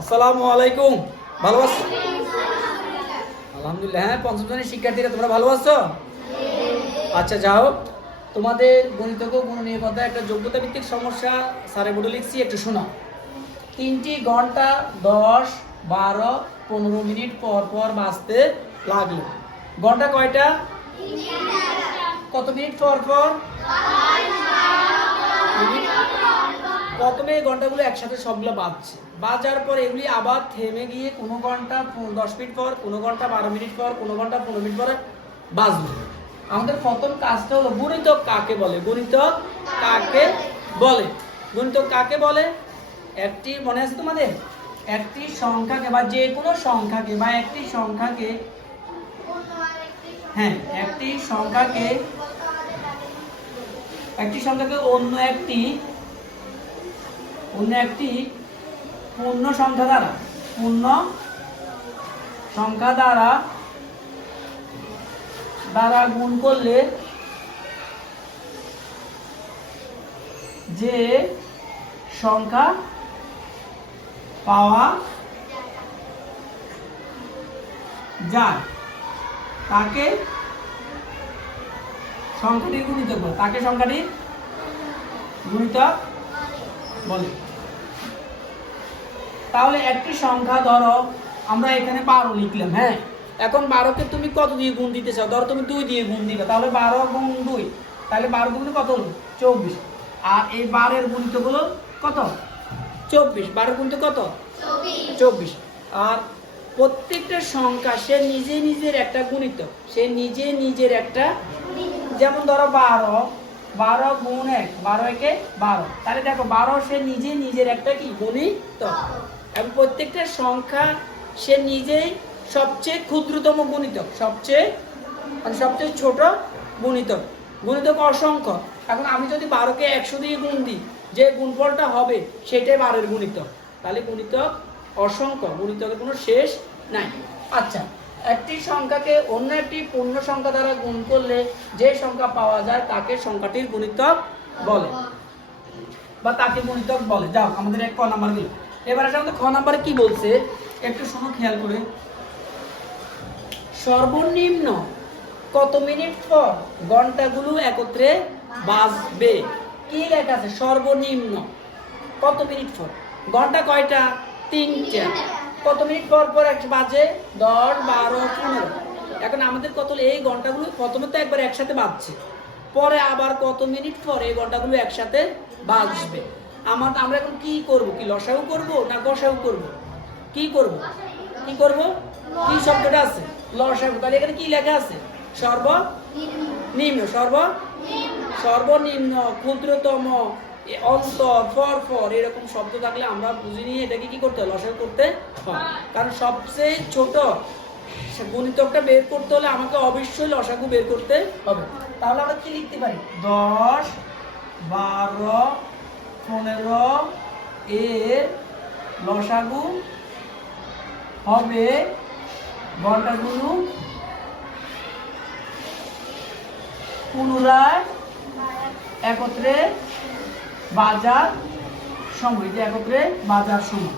আসসালামু আলাইকুম। ভালো আছো? আলহামদুলিল্লাহ। হ্যাঁ, পঞ্চম শ্রেণীর শিক্ষার্থীরা তোমরা ভালো আছো? আচ্ছা, যাও, তোমাদের গণিতজ্ঞ গুণনীয় কথা একটা যোগ্যতা ভিত্তিক সমস্যা স্যারে বোর্ডে লিখছি, একটু শোনো। 3টি ঘন্টা 10, 12, 15 মিনিট পর পর বাজতে লাগলো। ঘন্টা কয়টা? কত মিনিট পর পর? মিনিট। প্রথমে এই ঘন্টাগুলো একসাথে সবগুলো বাজছে, বাজার পর এগুলি আবার থেমে গিয়ে কোনো ঘন্টা 10 মিনিট পর, কোনো ঘন্টা 12 মিনিট পর, কোনো ঘন্টা 15 মিনিট পরে বাজবে। আমাদের প্রথম কাজটা হলো গুণিতক কাকে বলে। গুণিতক কাকে বলে? গুণিতক কাকে বলে? একটি, মনে আছে তোমাদের, একটি সংখ্যাকে বা যে কোনো সংখ্যাকে বা একটি সংখ্যাকে, হ্যাঁ, একটি সংখ্যাকে অন্য একটি পূর্ণ সংখ্যা দ্বারা গুণ করলে যে সংখ্যা পাওয়া যায় তাকে সংখ্যাটির গুণিতক বলে। তাকে সংখ্যাটির গুণিতক বলে। তাহলে একটি সংখ্যা, ধরো আমরা এখানে 12 লিখলাম। হ্যাঁ, এখন 12কে তুমি কত দিয়ে গুণ দিতে চাও? ধরো তুমি 2 দিয়ে গুণ দিবে, তাহলে 12 গুণ 2, তাহলে 12 গুণে কত হলো? 24। আর এই 12 এর গুণিতক হলো কত? 24। 12 গুণিতক কত? 24। আর প্রত্যেকটা সংখ্যা সে নিজে নিজের একটা গুণিতক, সে নিজে নিজের একটা, যেমন ধরো 12 গুণ 1, 12 একে 12, তাহলে দেখো 12 সে নিজে নিজের একটা কি গুণিতক। এবং প্রত্যেকটা সংখ্যা সে নিজেই সবচেয়ে ক্ষুদ্রতম গুণিতক, সবচেয়ে ছোট গুণিতক। গুণিতক অসংখ্য। এখন আমি যদি 12কে 100 দিয়ে গুণ দিই, যে গুণফলটা হবে সেটাই 12 এর গুণিতক। তাহলে গুণিতক অসংখ্য, গুণিতকের কোনো শেষ নাই। আচ্ছা, একটি সংখ্যাকে অন্য একটি পূর্ণ সংখ্যা দ্বারা গুণ করলে যে সংখ্যা পাওয়া যায় তাকে সংখ্যাটির গুণিতক বলে, বা তাকে গুণিতক বলে। যাও, আমাদের এক ক নাম্বার গেল। এবার আমাদের খ নাম্বারে কি বলছে একটু শুনো খেয়াল করে। সর্বনিম্ন কত মিনিট পর ঘন্টাগুলো একত্রে বাজবে? কি লেখা আছে? সর্বনিম্ন কত মিনিট পর? ঘন্টা কয়টা? 3টা। কত মিনিট পর পর একটা বাজে? 10, 12, 15। এখন আমাদের কত, এই ঘন্টাগুলো প্রথমে তো একবার একসাথে বাজছে, পরে আবার কত মিনিট পর এই ঘন্টাগুলো একসাথে বাজবে। আমরা এখন কি করব? কি লসাগু করব না গসাগু করব? কি করব? কি শব্দটা আছে? লসাগু। তাহলে এখানে কি লেখা আছে? সর্বনিম্ন, ক্ষুদ্রতম, অন্তর, ফর এরকম শব্দ থাকলে আমরা বুঝে নিয়ে এটাকে কি করতে হয়? লসাগু করতে হয়। কারণ সবচেয়ে ছোট গুণিতকটা বের করতে হলে আমাকে অবশ্যই লসাগু বের করতে হবে। তাহলে আমরা কি লিখতে পারি? 10, 12, 15 এর লসাগু হবে ঘন্টাগুলো পুনরায় একত্রে বাজার সময়। একত্রে বাজার সময়।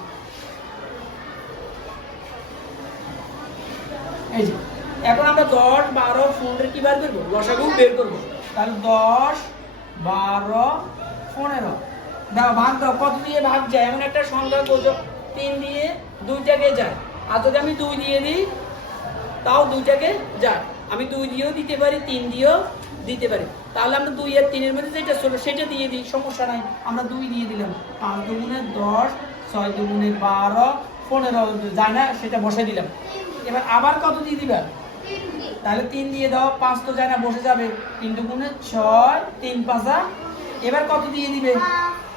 এই যে এখন আমরা 10, 12, 15 কি বার করবো? লসাগু বের করবো। তাহলে 10, 12, 15 দাও, ভাগ দাও। কত দিয়ে ভাগ যায়? এমন একটা সংখ্যা বলছো 3 দিয়ে 2টাকে যায়। আর যদি আমি 2 দিয়ে দিই তাও 2টাকে যায়। আমি 2 দিয়েও দিতে পারি, 3 দিয়েও দিতে পারি। তাহলে আমরা 2 আর 3 এর মধ্যে যেটা ছিল সেটা দিয়ে দিই, সমস্যা নাই। আমরা 2 দিয়ে দিলাম। 5 দুগুণে 10, 6 দুগুণে 12, 15 যায় না, সেটা বসে দিলাম। এবার আবার কত দিয়ে দিবা? তাহলে 3 দিয়ে দাও। 5 তো যায় না, বসে যাবে। 3 দুগুণে 6, 3 5। এবার কত দিয়ে দিবে?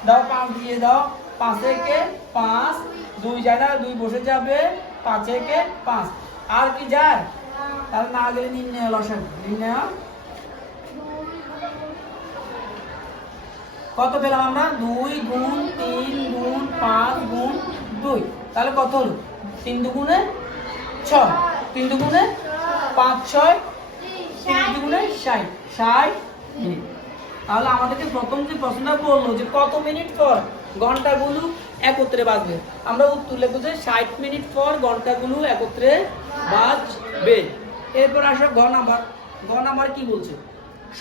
দাও, 5 দিয়ে দাও। 5 একে 5, 2 যায় না, 2 বসে যাবে। 5 একে 5। আর কি যায়? তাহলে না গেলে নির্ণয় লসাগু। নির্ণয় কত পেলাম আমরা? 2 গুণ 3 গুণ 5 গুণ 2। তাহলে কত হলো? 3 দুগুণে 6, 3 দুগুণে 5, 6, 3 দুগুণে 60 মিনিট। তাহলে আমাদেরকে প্রথম যে প্রশ্নটা বললো যে কত মিনিট পর ঘন্টাগুলো একত্রে বাজবে। আমরা উত্তর লিখবো যে 60 মিনিট পর ঘন্টাগুলো একত্রে বাজবে। এরপর আসো ঘ নাম্বার। ঘ নাম্বার কি বলছে?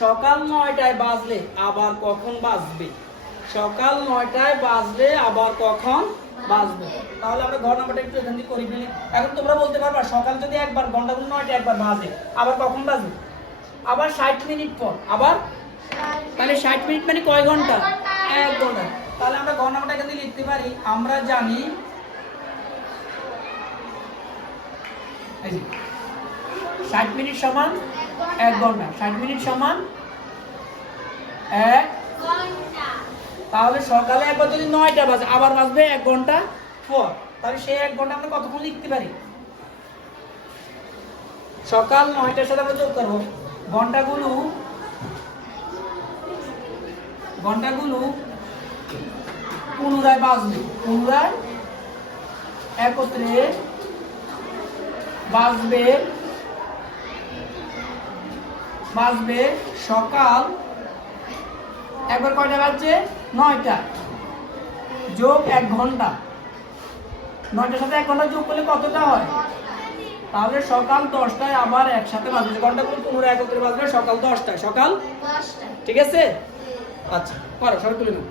সকাল 9টায় বাজলে আবার কখন বাজবে? সকাল 9টায় বাজলে আবার কখন বাজবে? তাহলে আমরা ঘ নাম্বারটা একটু এখান থেকে করে ফেলি। এখন তোমরা বলতে পারবা সকাল যদি একবার ঘন্টাগুলো 9টায় একবার বাজে আবার কখন বাজবে? আবার 60 মিনিট পর আবার, তাহলে 60 মিনিট মানে কয় ঘন্টা? 1 ঘন্টা। তাহলে আমরা ঘ নাম্বারটা এখান থেকে লিখতে পারি, আমরা জানি এই যে 60 মিনিট সমান 1 ঘন্টা, 60 মিনিট সমান 1 ঘন্টা। তাহলে সকালে একবার যদি 9টা বাজে আবার বাজবে 1 ঘন্টা পর, তাহলে সেই 1 ঘন্টা আমরা কতক্ষণ লিখতে পারি? সকাল 9টার সাথে আমরা যোগ করব ঘন্টাগুলো পুনরায় বাজবে, পুনরায় একত্রে বাজবে সকাল একবার কয়টা বাজছে? 9টা যোগ 1 ঘন্টা। 9টার সাথে 1 ঘন্টা যোগ করলে কতটা হয়? তাহলে সকাল 10টায় আবার একসাথে বাজবে, ঘন্টাগুলো পুনরায় একত্রে বাজবে সকাল 10টায়, সকাল 10টায়। ঠিক আছে? আচ্ছা করো, সবাই তুলে নাও।